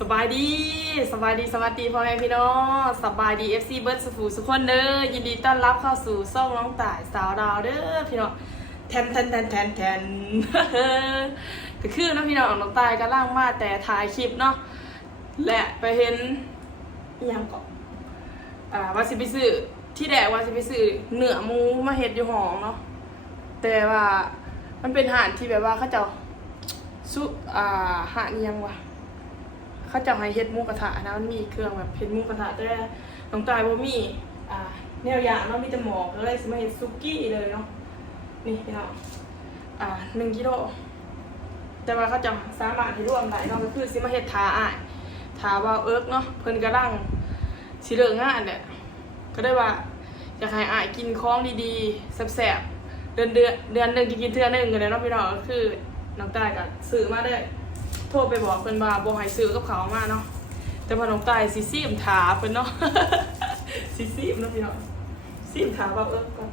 สบายดีสบายดีสวัสดีพ่อแม่พี่น้องสบายดี FC เบิร์ดสฟูสุกคนเด้อยินดีต้อนรับเข้าสู่ซ่องน้องต่ายสาวดาวเด้อพี่น้องแทนแทนแทนแทนแทนก็คือนะพี่น้องน้องตายก็ล่างมาแต่ถ่ายคลิปเนาะและไปเห็นยังก็อ่าว่าสิไปซื้อที่แดกว่าสิไปซื้อเนื้อหมูมาเฮ็ดอยู่ห้องเนาะแต่ว่ามันเป็นอาหารที่แบบว่าเขาเจะสุอ่าอาหารยังวะ เขาจะให้เฮ็ดหมูกระทะนะมันมีเครื่องแบบเฮ็ดหมูกระทะแต่น้องตายบ่มีอ่าแนวอย่างเนาะมีแต่หมอกก็เลยสิมาเฮ็ดซุกี้เลยเนาะนี่พี่น้องอ่าหนึ่งกิโลแต่ว่าเขาจะสามารถที่ร่วมได้เนาะก็คือสิมาเฮ็ดทาอ้ายทาว่าเอิร์กเนาะเพิ่นกำลังสิเลิกงานแหละก็ได้ว่าอยากให้อ้ายกินของดีๆแซ่บๆเดือนเดือนเดือนหนึงกินเทื่อหนึงกันเลยเนาะพี่น้องก็คือน้องตายก็ซื้อมาได้ โทรไปบอกเพิ่นว่าบ่ให้ซื้อกับเขามาเนาะแต่พอน้องตายสิซีมถาเพิ่นเนาะสิซีมเนาะพี่น้องซีมถาว่าเอิ้ก่อน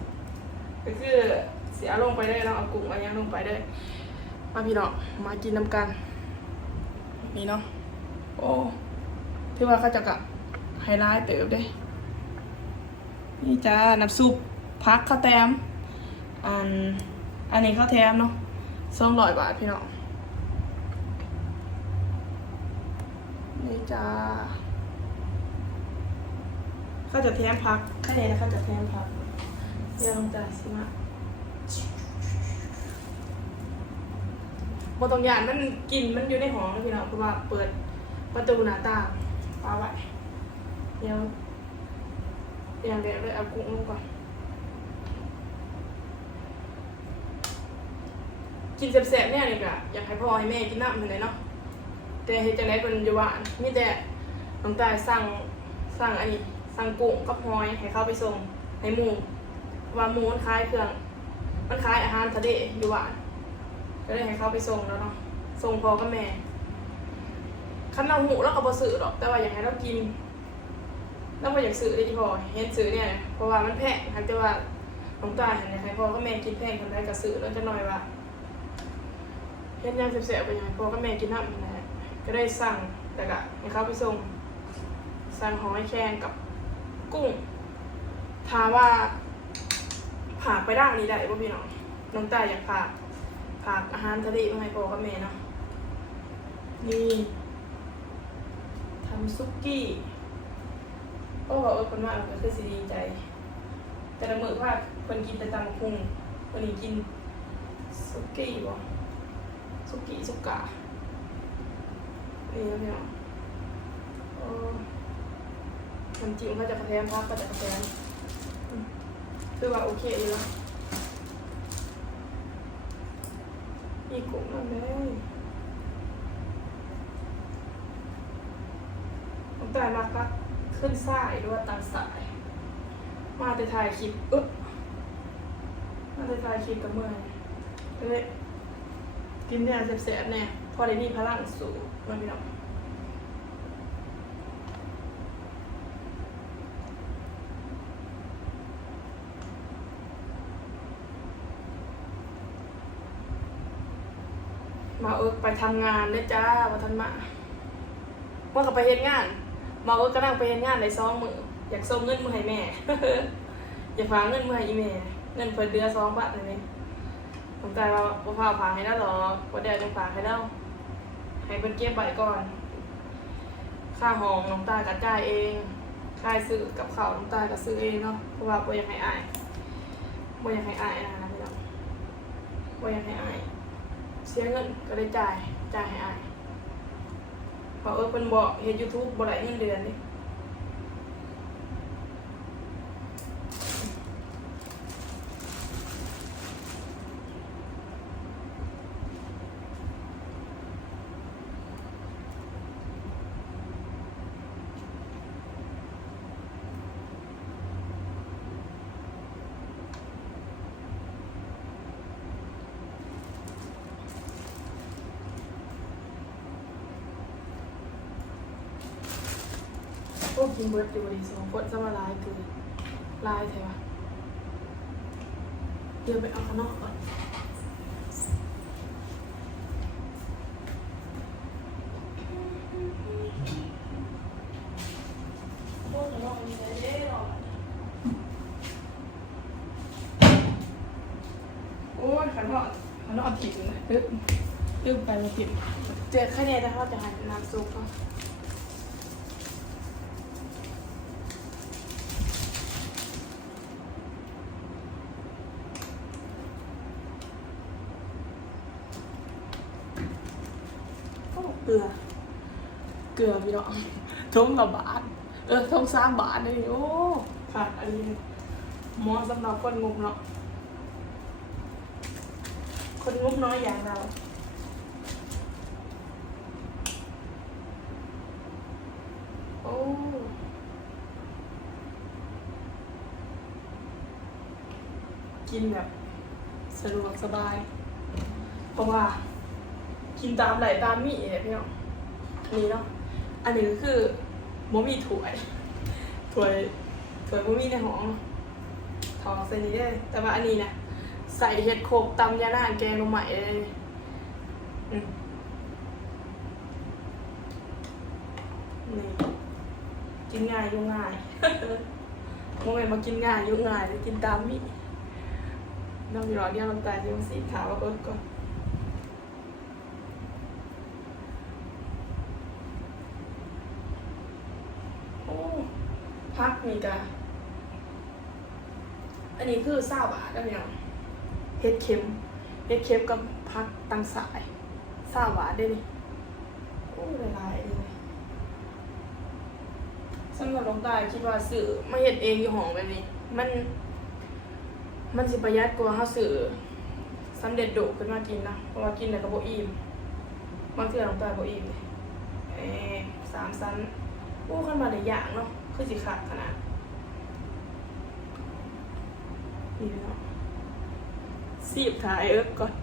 ก็คือสิเอาลงไปได้เนาะเอากุ้งเอาหยังลงไปได้ มาพี่น้องมากินน้ำกัน นี่เนาะโอ้ถือว่าเขาจะกะไฮไลท์เติบเด้นี่จ้าน้ำซุปพักข้าวแตมอันอันนี้ข้าวแถมเนาะสองร้อยบาทพี่น้อง นี่จ้าเขาจะแถมพักแค่นี้นะเขาจะแถมพักเดี๋ยวลงจ้าสิมาบตรงยานมันกลินมันอยู่ในห้องนะพี่น้องเพราะว่าเปิดประตูหน้าต่างปาไว้เดี๋ยวอย่างเดียวเลยเอากุ้งลงก่อน กินแซ่บๆเนี่ยนี่กะอยากให้พ่อให้แม่กินน้ำเหมือนเลยเนาะ แต่เฮ็ดจังได๋เพิ่นอยู่บ้านมีแต่น้องตายสั่งสั่งอันนี้สั่งกุ้งกับหอยให้เขาไปส่งให้หมูว่าหมูมันขายเครื่อง มันขายอาหารทะเลอยู่บ้านก็เลยให้เขาไปส่งแล้วเนาะส่งพอกับแม่คันเราหูเราก็บ่ซื้อหรอกแต่ว่าอยากให้เรากินเราบ่อยากซื้อเลยที่พอเฮ็ดซื้อเนี่ยเพราะว่ามันแพงคันแต่ว่าน้องตายเห็นอยากให้พ่อกับแม่กินแพงคนใดก็ซื้อแล้วจักหน่อยว่าเฮ็ดยังแซ่บๆไปอยากให้พ่อกับแม่กินน้ำนั่นแหละ ก็ได้สั่งแต่ก็ให้เขาไปส่งสั่งหอยแครงกับกุ้งถามว่าผ่าไปด้านนี้ได้ป่ะพี่น้องน้องตาอยากผ่าผ่าอาหารทะเลมาให้พ่อกับแม่เนาะนี่ทำซุกี้โอ้บอกว่าคนมากก็คือสิดีใจ แต่ละมือว่าคนกินแต่ตำพุงคนนี้กินซุกี้บ่ซุกี้ซุกะ นี่นะพี่น้องน้ำจิ้มเขาจะกระเทียมพักก็จะกระเทียมคือว่าโอเคอยู่แล้วมีกุ้งมาเลยผมแต่มาพักขึ้นสายหรือว่าตัดสาย มาแต่ถ่ายคลิปอึ๊บมาแต่ถ่ายคลิปกับเมื่อยเลย กินเนี่ยแสบๆเนี่ยพอได้มีพลังสูงมันพี่น้องมาเอิกไปทำงานด้วยจ้ามาทันมาว่ากับไปเฮ็ดงาน มาเอิกก็นั่งไปเฮ็ดงานในซองมืออยากส่งเงินมือให้แม่ อยากฝากเงินมือให้อีแม่ เงินเพิ่นเดือนสองบาทเลยนี่ ผมใจว่าบ่พาฝาให้แล้วหรอบ่ได้จังฝากให้แล้วให้เพิ่นเก็บไว้ก่อนค่าห้องน้องตาก็จ่ายเองค่าซื้อกับข้าวน้องตาก็ซื้อเองเนาะ เพราะว่าบ่อยากให้อายบ่อยากให้อายนะพี่น้องบ่อยากให้อาย เสียเงินก็เลยจ่าย จ่ายให้อายเพราะเออเป็นบอกเฮ็ดยูทูบบ่ได้เงินเดือนนี่ กินเบิร์ดอยู่ดีสองคนจะมาไล่ยเกินล่ยใช่เดี๋ยวไปเอาข้างนอกก่อนโอ้ยขันนอกขันนอกถิ่นนะลึกลึกไปมาถิ่นเจอแค่เนี้ยแต่เขจะหายน้ำซุปก็ ลือ เกลือพี่น้องทงละบาท เออทงสามบาทเลยโอ้ขาดอันนี้หมอสำหรับคนงบเนาะ คนงบน้อยอย่างเราโอ้กินแบบสะดวกสบาย เพราะว่า กินตามไหลตามมีเนี่ยพี่น้องอันนี้เนาะอันนี้ก็คือโมมีถ้วยถ้วยถ้วยโมมีในห้องทองใส่นี้ได้แต่ว่าอันนี้นะใส่เห็ดโขบตำยาหน้าแกงลงใหม่เลยนี่กินง่ายยุ่ง่ายโมเมนมากินง่ายยุ่ง่ายกินตามมิน้องอยู่รอเนี่ยมันตายที่มันสีขาวว่าเบิร์ก่อน โอ้ พักนี่กะอันนี้คือซาบะได้ไหมอะเฮ็ดเค็มเฮ็ดเค็มกับพักตังสายซาบะได้นี่โอ้ละลายเลยสำหรับน้องตายคิดว่าสื่อมาเฮ็ดเองอยู่ห้องแบบนี้ มัน มันสิประหยัดกว่าเฮาซื้อสำเร็จรูปขึ้นมากินนะเพราะว่ากินแล้วก็บ่อิ่มบางเทื่อน้องตายบ่อิ่มเลยเอ้สามชั้นพูดกันมาหลายอย่างเนาะ คือสิขาดขนาดนี่เนาะสีบถ่ายเอิ๊กก่อน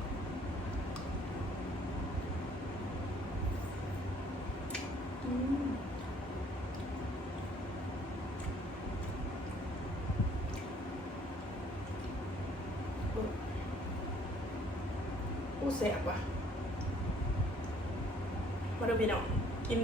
อู้แสบว่ะมาดูพี่น้องกิน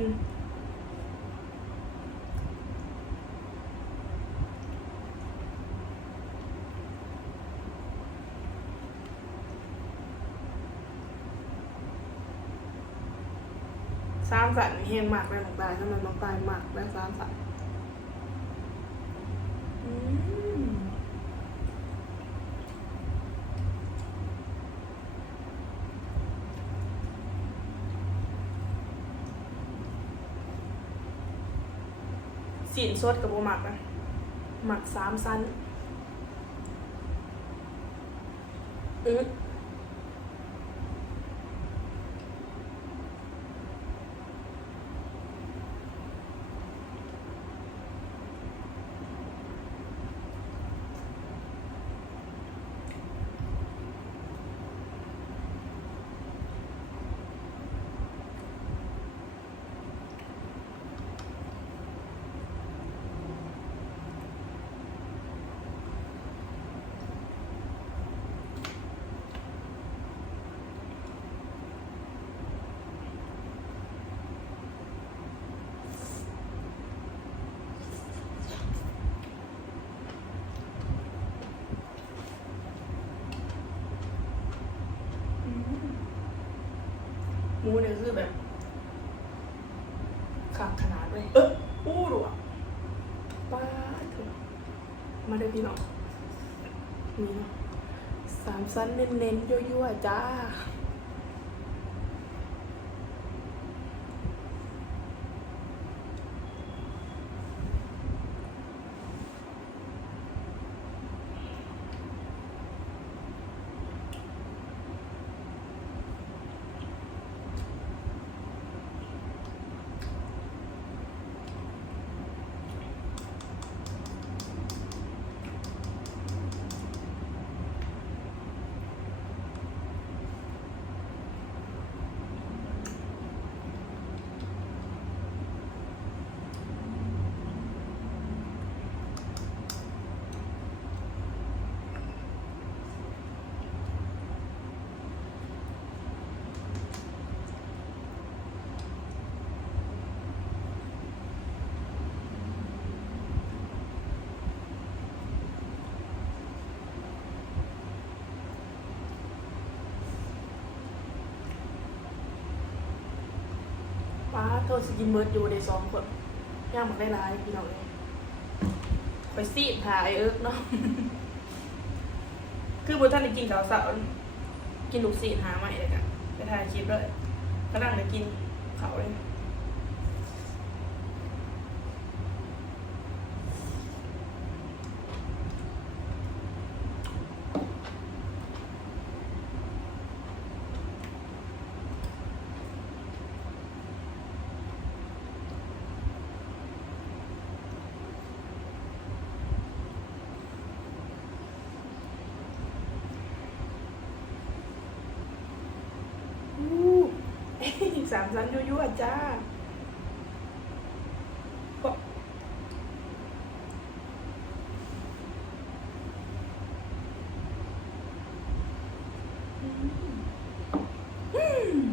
สามสันเฮงมากเลยหมอกตายทำไมหมอกตายมากแล้วสามสันสีนสดกับโบหมักนะหมักสามสั้น อือ นี่ยคือแบบขาดขนาดเลยเอออู้หรอป้าดเถอะมาเลยพี่น้องนี่เนาะสามสั้นเน้นๆยั่วๆจ้า ป้าโทษสกินเบิร์ดอยู่ในสองคนย่างมันได้ร้ายพี่น้องเลยไปซีดถ่ายเอิ๊กเนาะคือบนท่านได้กินข้าวสาวกินลูกซีดหาใหม่เลยกันไปถ่ายคลิปเลยกำลังจะกินเขาเลย อู้ สามชั้นยั่วๆจ้าก็อืม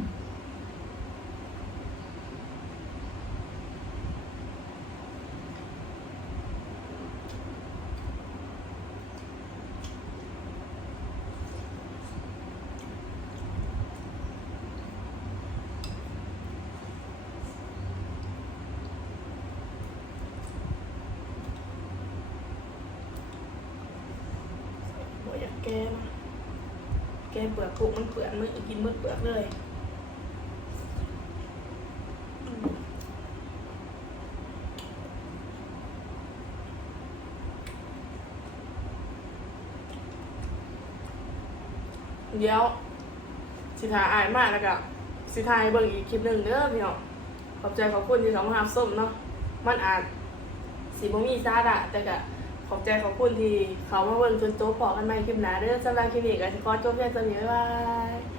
บ่อยากแก้นะ แกเปลือกปุกมันเปลือกมือกินมือเปลือกเลยเดี๋ยวสิทาอายมากแล้วก็สิทายเบิ่งอีกคลิปหนึ่งเด้อพี่น้องขอบใจขอบคุณที่เขามาหาส้มเนาะมันอาจสีบ่มีซาดะแต่ก็ อบใจขอบคุณที่เขามาเบิ่งจนโตพอกันใหม่คลิปหน้าเด้อสำหรับคลิปนี้ก็สิขอจบแค่ตรงนี้บ๊ายบาย